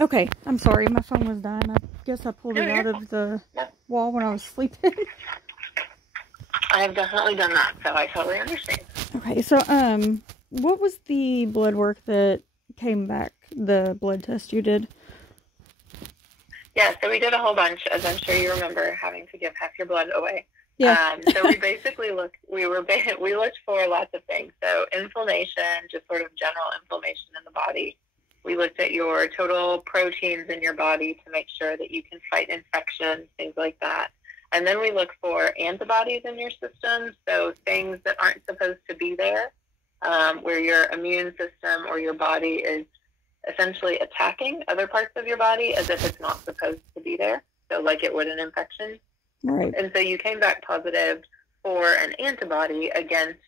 Okay, I'm sorry, my phone was dying. I guess I pulled it out of the wall when I was sleeping. I have definitely done that, so I totally understand. Okay, so, what was the blood work that came back, the blood test you did? Yeah, so we did a whole bunch, as I'm sure you remember, having to give half your blood away. Yeah. So we basically looked for lots of things. So inflammation, just sort of general inflammation in the body. We looked at your total proteins in your body to make sure that you can fight infections, things like that. And then we look for antibodies in your system, so things that aren't supposed to be there, where your immune system or your body is essentially attacking other parts of your body as if it's not supposed to be there, so like it would an infection. Right. And so you came back positive for an antibody against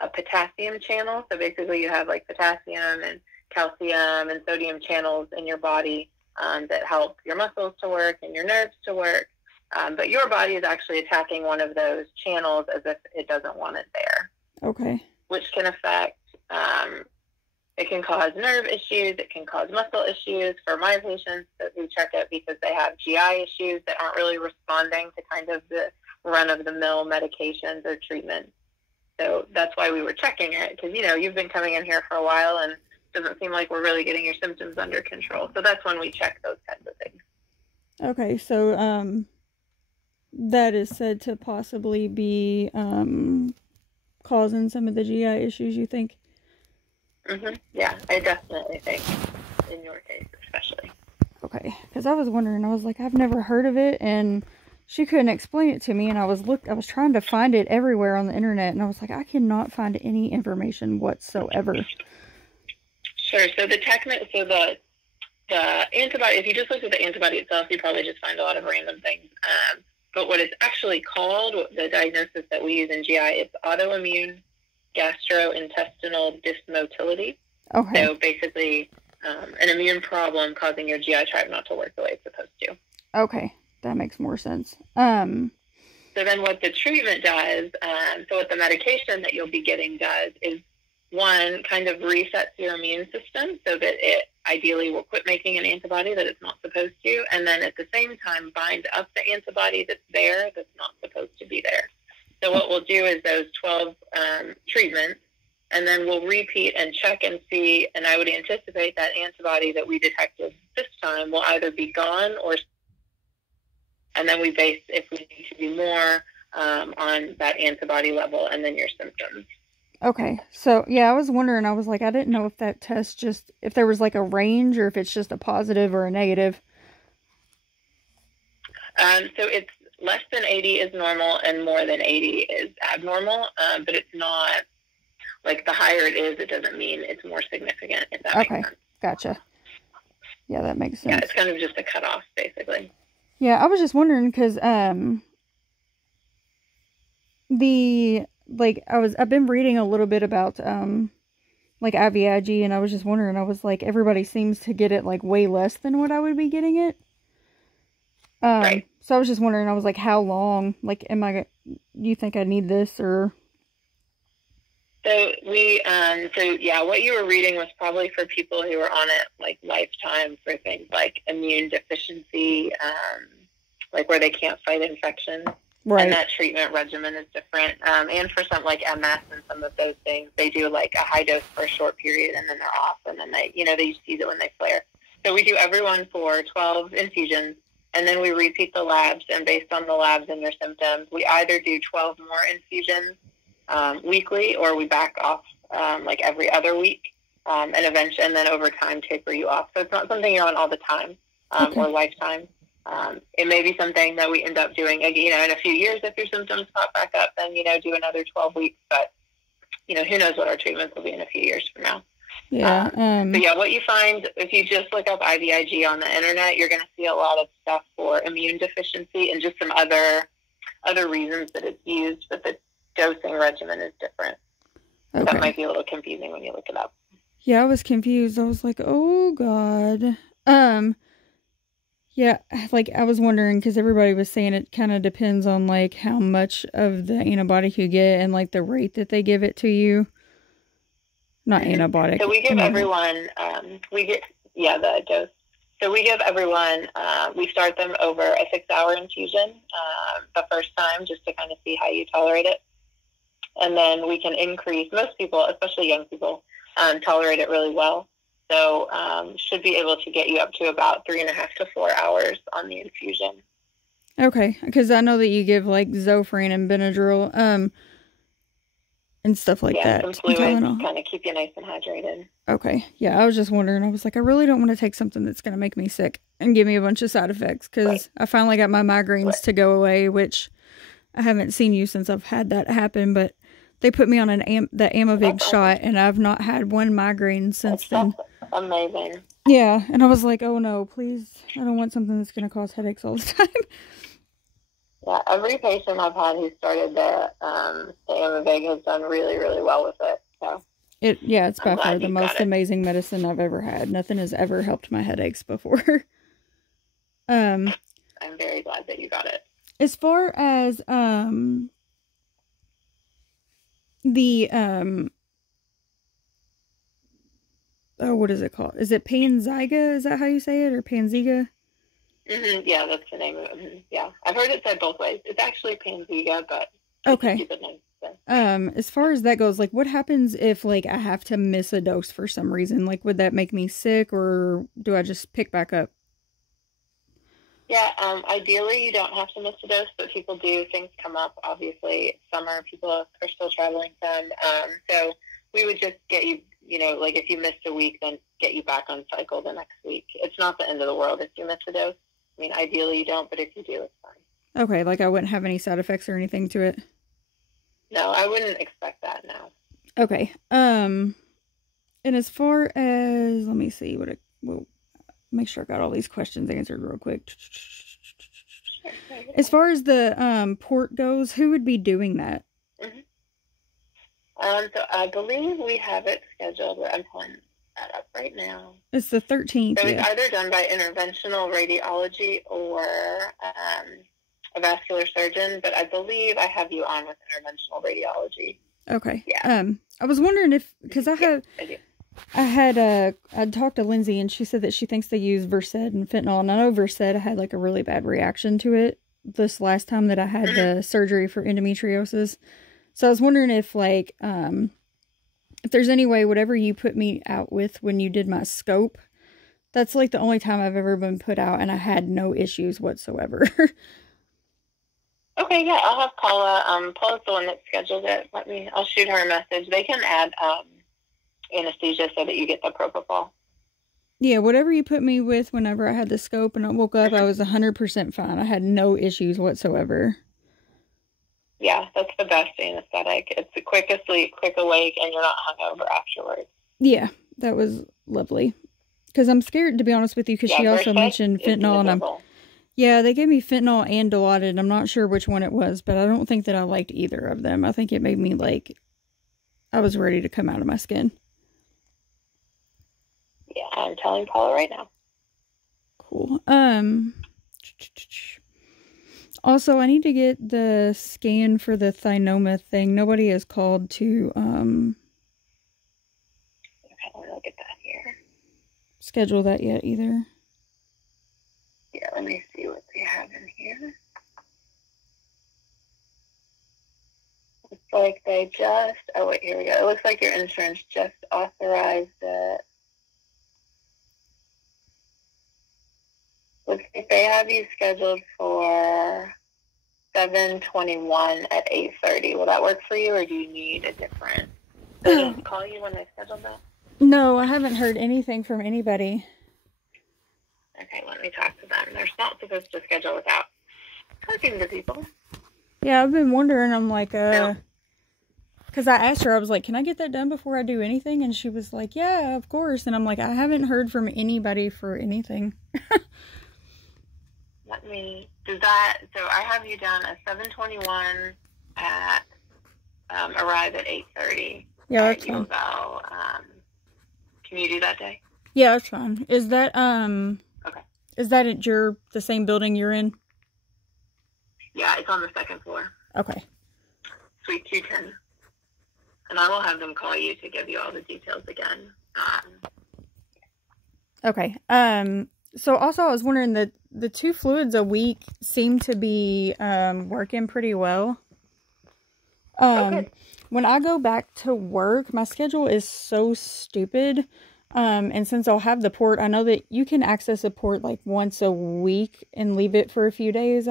a potassium channel. So basically you have like potassium and calcium and sodium channels in your body that help your muscles to work and your nerves to work. But your body is actually attacking one of those channels as if it doesn't want it there. Okay. Which can affect, it can cause nerve issues, it can cause muscle issues. For my patients that we check it because they have GI issues that aren't really responding to kind of the run-of-the-mill medications or treatments. So that's why we were checking it, because, you know, you've been coming in here for a while and it doesn't seem like we're really getting your symptoms under control. So that's when we check those kinds of things. Okay, so that is said to possibly be causing some of the GI issues, you think? Yeah, I definitely think in your case especially. Okay, because I was wondering, I was like, I've never heard of it, and she couldn't explain it to me, and I was trying to find it everywhere on the internet, and I was like, I cannot find any information whatsoever. Sure. So the antibody, if you just look at the antibody itself, you probably just find a lot of random things. But what it's actually called, the diagnosis that we use in GI, it's autoimmune gastrointestinal dysmotility. Okay. So basically, an immune problem causing your GI tract not to work the way it's supposed to. Okay, that makes more sense. So then what the treatment does, so what the medication that you'll be getting does is, one, kind of resets your immune system so that it ideally will quit making an antibody that it's not supposed to, and then at the same time bind up the antibody that's there that's not supposed to be there. So what we'll do is those 12 treatments, and then we'll repeat and check and see, and I would anticipate that antibody that we detected this time will either be gone or, and then we base if we need to do more on that antibody level and then your symptoms. Okay, so yeah, I was wondering, I was like, I didn't know if that test if there was like a range or if it's just a positive or a negative. So it's less than 80 is normal and more than 80 is abnormal, but it's not, like the higher it is, it doesn't mean it's more significant, if that makes sense. Gotcha. Yeah, that makes sense. Yeah, it's kind of just a cutoff, basically. Yeah, I was just wondering, because I've been reading a little bit about like IVIG, and I was just wondering, I was like, everybody seems to get it like way less than what I would be getting it. Right. So I was just wondering, I was like, how long, like, do you think I need this, or? So yeah, what you were reading was probably for people who are on it like lifetime for things like immune deficiency, like where they can't fight infections. Right. And that treatment regimen is different. And for something like MS and some of those things, they do like a high dose for a short period and then they're off, and then they use it when they flare. So we do everyone for 12 infusions, and then we repeat the labs, and based on the labs and their symptoms, we either do 12 more infusions weekly, or we back off like every other week, and then over time taper you off. So it's not something you're on all the time or lifetime. It may be something that we end up doing, in a few years. If your symptoms pop back up, then, do another 12 weeks. But, who knows what our treatments will be in a few years from now. Yeah. But yeah, what you find, if you just look up IVIG on the internet, you're going to see a lot of stuff for immune deficiency and just some other reasons that it's used, but the dosing regimen is different. Okay. That might be a little confusing when you look it up. Yeah, I was confused. I was like, oh, God. Yeah, like, I was wondering, because everybody was saying it kind of depends on, like, how much of the antibiotic you get and, like, the rate that they give it to you. Not antibiotic. So we give everyone, Yeah, the dose. So we give everyone, we start them over a 6-hour infusion the first time just to kind of see how you tolerate it. And then we can increase, most people, especially young people, tolerate it really well. So should be able to get you up to about 3.5 to 4 hours on the infusion. Okay, because I know that you give like Zofran and Benadryl and stuff like that. Some fluids kind of keep you nice and hydrated. Okay, yeah, I was just wondering. I was like, I really don't want to take something that's going to make me sick and give me a bunch of side effects, because I finally got my migraines to go away, which I haven't seen you since I've had that happen, but they put me on the Amavig shot, and I've not had one migraine since then. Amazing. Yeah, and I was like, oh no, please, I don't want something that's going to cause headaches all the time. Yeah, every patient I've had who started the Amavig has done really, really well with it. So it's by far the most amazing medicine I've ever had. Nothing has ever helped my headaches before. I'm very glad that you got it. As far as what is it called? Is it Panzyga? Is that how you say it, or Panzyga? Mm-hmm. Yeah, that's the name of it. Mm-hmm. Yeah, I've heard it said both ways. It's actually Panzyga, but okay. As far as that goes, like, what happens if like I have to miss a dose for some reason? Like, would that make me sick, or do I just pick back up? Yeah, ideally you don't have to miss a dose, but people do. Things come up. Obviously, it's summer. People are still traveling some. So we would just get you, like if you missed a week, then get you back on cycle the next week. It's not the end of the world if you miss a dose. I mean, ideally you don't, but if you do, it's fine. Okay, like I wouldn't have any side effects or anything to it? No, I wouldn't expect that, no. Okay. And as far as, let me see we'll make sure I got all these questions answered real quick. As far as the port goes, who would be doing that? Mm-hmm. So I believe we have it scheduled. I'm pulling that up right now. It's the 13th. So it's either done by interventional radiology or a vascular surgeon, but I believe I have you on with interventional radiology. Okay. Yeah. I was wondering if, because I'd talked to Lindsay, and she said that she thinks they use Versed and fentanyl, and I know Versed, I had like a really bad reaction to it this last time that I had the surgery for endometriosis. So I was wondering if like, if there's any way, whatever you put me out with when you did my scope, that's like the only time I've ever been put out, and I had no issues whatsoever. Okay, yeah, I'll have Paula. Paula's the one that scheduled it. I'll shoot her a message. They can add anesthesia so that you get the propofol. Yeah, whatever you put me with whenever I had the scope and I woke up, I was 100% fine. I had no issues whatsoever. Yeah, that's the best anesthetic. It's the quick asleep, quick awake, and you're not hungover afterwards. Yeah, that was lovely. Because I'm scared, to be honest with you, because she also mentioned fentanyl, and yeah, they gave me fentanyl and Dilaudid. I'm not sure which one it was, but I don't think that I liked either of them. I think it made me like, I was ready to come out of my skin. Yeah, I'm telling Paula right now. Cool. Also, I need to get the scan for the thynoma thing. Nobody has called to, Okay, let me look at that here. Schedule that yet either. Yeah, let me see what they have in here. Looks like they just, oh wait, here we go. It looks like your insurance just authorized it. Looks like they have you scheduled for 7/21 at 8:30. Will that work for you, or do you need a different? Did they call you when they scheduled that? No, I haven't heard anything from anybody. Okay, let me talk to them. They're not supposed to schedule without talking to people. Yeah, I've been wondering. I'm like, because I asked her, I was like, can I get that done before I do anything? And she was like, yeah, of course. And I'm like, I haven't heard from anybody for anything. So I have you down at 7/21 at, arrive at 8:30. Yeah, that's fine. Can you do that day? Yeah, that's fine. Is that, okay. Is that at the same building you're in? Yeah, it's on the second floor. Okay. Suite 210. And I will have them call you to give you all the details again. Okay. So also I was wondering that the 2 fluids a week seem to be working pretty well. Okay. When I go back to work, my schedule is so stupid. And since I'll have the port, I know that you can access a port like once a week and leave it for a few days.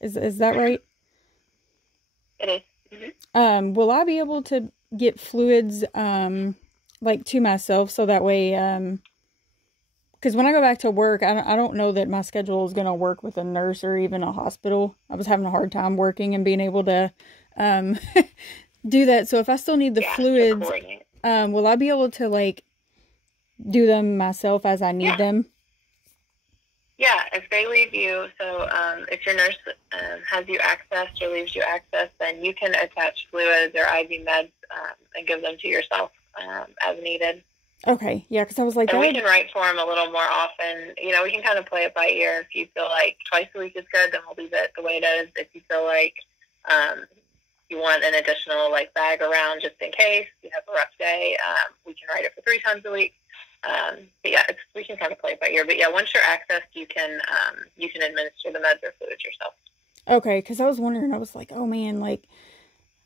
Is that right? It is. Mm-hmm. Will I be able to get fluids like to myself so that way because when I go back to work, I don't know that my schedule is going to work with a nurse or even a hospital. I was having a hard time working and being able to do that. So if I still need the fluids, will I be able to like do them myself as I need them? Yeah, if they leave you, so if your nurse has you accessed or leaves you access, then you can attach fluids or IV meds and give them to yourself as needed. Okay, yeah, because I was like... And we can write for them a little more often. You know, we can kind of play it by ear. If you feel like twice a week is good, then we'll leave it the way it is. If you feel like you want an additional like bag around just in case you have a rough day, we can write it for 3 times a week. But yeah, we can kind of play it by ear. But yeah, once you're accessed, you can administer the meds or fluids yourself. Okay, because I was wondering, I was like, oh man, like,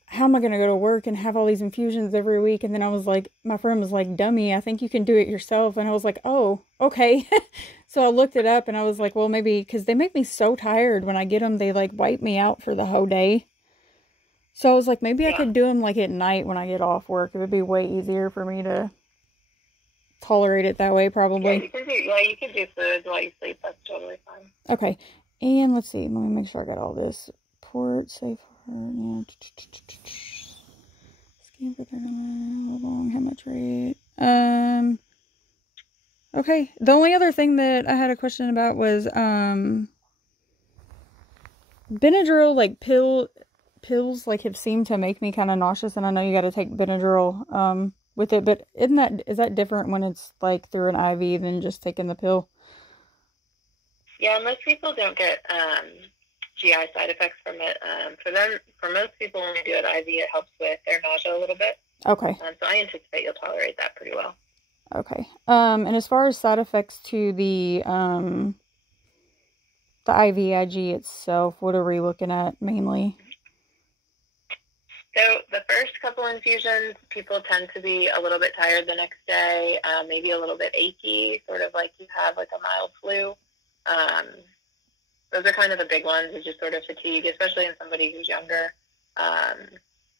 how am I going to go to work and have all these infusions every week? And then I was like, my friend was like, dummy, I think you can do it yourself. And I was like, oh, okay. So I looked it up and I was like, well, maybe, because they make me so tired when I get them, they like wipe me out for the whole day. So I was like, maybe I could do them like at night when I get off work. It would be way easier for me to tolerate it that way, probably. Yeah, you can do fluids while you sleep. That's totally fine. Okay. And let's see. Let me make sure I got all this. Port, safe heart, yeah. Scan for how long, how much rate. Okay. The only other thing that I had a question about was Benadryl, like pills like have seemed to make me kind of nauseous, and I know you got to take Benadryl with it, but is that different when it's like through an IV than just taking the pill? Yeah, most people don't get GI side effects from it. For most people, when we do it IV, it helps with their nausea a little bit. Okay. So I anticipate you'll tolerate that pretty well. Okay. And as far as side effects to the IVIG itself, what are we looking at mainly? So the first couple infusions, people tend to be a little bit tired the next day, maybe a little bit achy, sort of like you have like a mild flu. Those are kind of the big ones, is just sort of fatigue, especially in somebody who's younger. I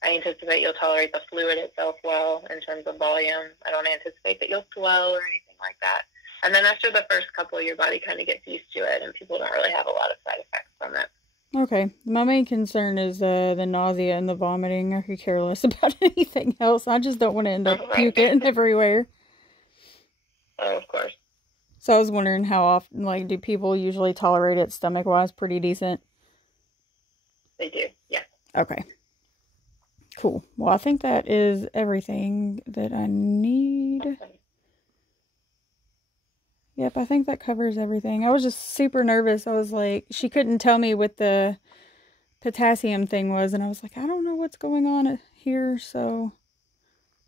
anticipate you'll tolerate the fluid itself well in terms of volume. I don't anticipate that you'll swell or anything like that. And then after the first couple, your body kind of gets used to it, and people don't really have a lot of side effects from it. Okay. My main concern is the nausea and the vomiting. I could care less about anything else. I just don't want to end up puking everywhere. Oh, of course. So I was wondering how often, like, do people usually tolerate it stomach-wise pretty decent? They do, yeah. Okay. Cool. Well, I think that is everything that I need. Okay. Yep, I think that covers everything. I was just super nervous. I was like, she couldn't tell me what the potassium thing was, and I was like, I don't know what's going on here, so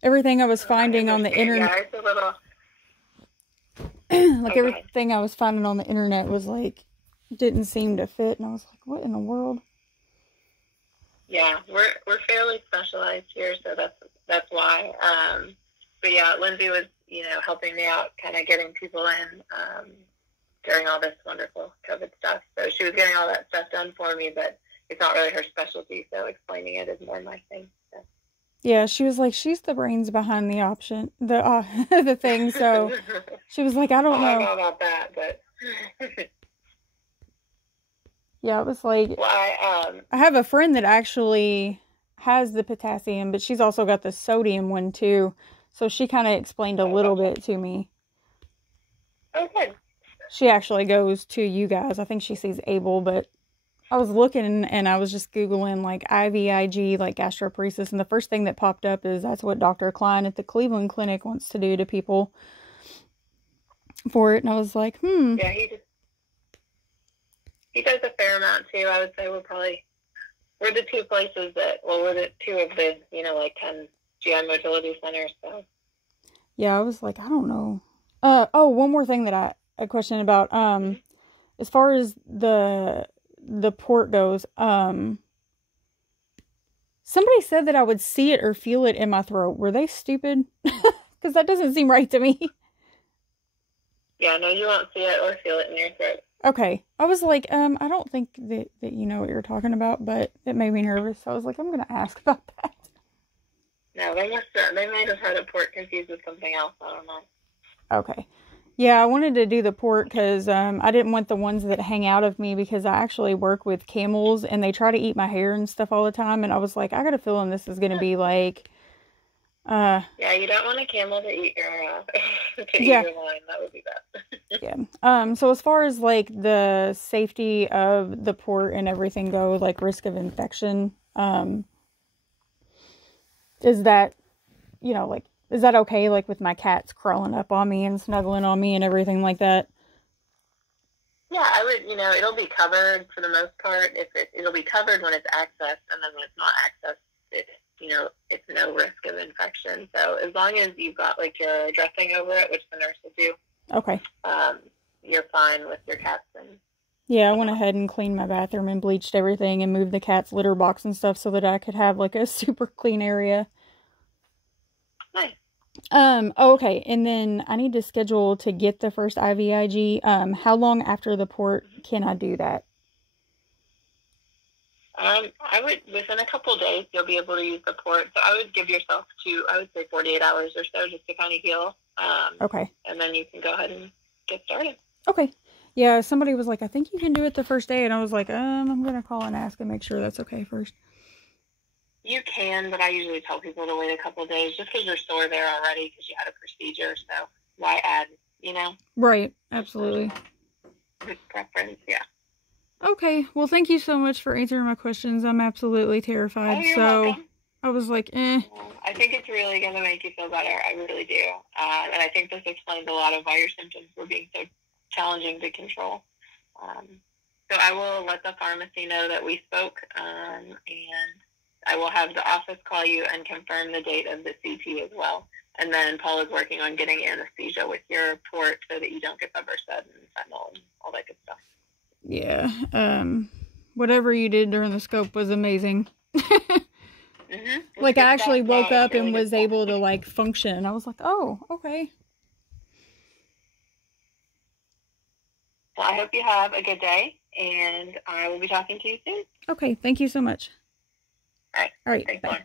everything I was finding on the internet... Yeah, it's a little... like, everything I was finding on the internet was, like, didn't seem to fit, and I was like, what in the world? Yeah, we're fairly specialized here, so that's why. But yeah, Lindsay was, helping me out, kind of getting people in during all this wonderful COVID stuff. So she was getting all that stuff done for me, but it's not really her specialty, so explaining it is more my thing. So. Yeah, she was like, she's the brains behind the option, the thing, so she was like, I don't know. I don't know about that, but... Yeah, it was like, well, I have a friend that actually has the potassium, but she's also got the sodium one too. So she kind of explained a little bit to me. Okay. She actually goes to you guys. I think she sees Abel, but I was looking and I was just Googling like IVIG, like gastroparesis. And the first thing that popped up is that's what Dr. Klein at the Cleveland Clinic wants to do to people for it. And I was like, Yeah, he does a fair amount too. I would say we're the two places we're the two of the, like 10 GI motility centers. So. Yeah, I was like, I don't know. Oh, one more thing that a question about, as far as the port goes, somebody said that I would see it or feel it in my throat. Were they stupid? Because that doesn't seem right to me. Yeah, no, you won't see it or feel it in your throat. Okay. I was like, I don't think that you know what you're talking about, but it made me nervous. So I was like, I'm going to ask about that. No, they might have had a port confused with something else. I don't know. Okay. Yeah, I wanted to do the port because I didn't want the ones that hang out of me, because I actually work with camels and they try to eat my hair and stuff all the time. And I was like, I got a feeling this is going to be like... yeah, you don't want a camel to eat your eat Yeah. your line. That would be bad. Yeah. So as far as like the safety of the port and everything go, like risk of infection, is that, you know, like, is that okay, like with my cats crawling up on me and snuggling on me and everything like that? Yeah, I would, it'll be covered for the most part. It'll be covered when it's accessed, and then when it's not accessed, it's no risk of infection. So as long as you've got like your dressing over it, which the nurse will do, Okay. You're fine with your cats. And yeah, I went ahead and cleaned my bathroom and bleached everything and moved the cat's litter box and stuff so that I could have like a super clean area. Nice. Okay, and then I need to schedule to get the first IVIG. How long after the port can I do that? I would, within a couple of days, you'll be able to use the port. So I would give yourself I would say 48 hours or so just to kind of heal. Okay. And then you can go ahead and get started. Okay. Yeah, somebody was like, I think you can do it the first day. And I was like, I'm going to call and ask and make sure that's okay first. You can, but I usually tell people to wait a couple of days just because you're sore there already because you had a procedure. So why add, Right. Absolutely. Good preference, yeah. Okay. Well, thank you so much for answering my questions. I'm absolutely terrified. Oh, you're welcome. I was like, eh. I think it's really going to make you feel better. I really do. And I think this explains a lot of why your symptoms were being so challenging to control. So I will let the pharmacy know that we spoke, and I will have the office call you and confirm the date of the CT as well. And then Paul is working on getting anesthesia with your port so that you don't get the Versed and fentanyl and all that good stuff. Yeah. Whatever you did during the scope was amazing. Mm-hmm. Like, I actually woke up and was able to, like, function. And I was like, oh, okay. Well, I hope you have a good day, and I will be talking to you soon. Okay, thank you so much. All right. All right, Thanks, bye. Lauren.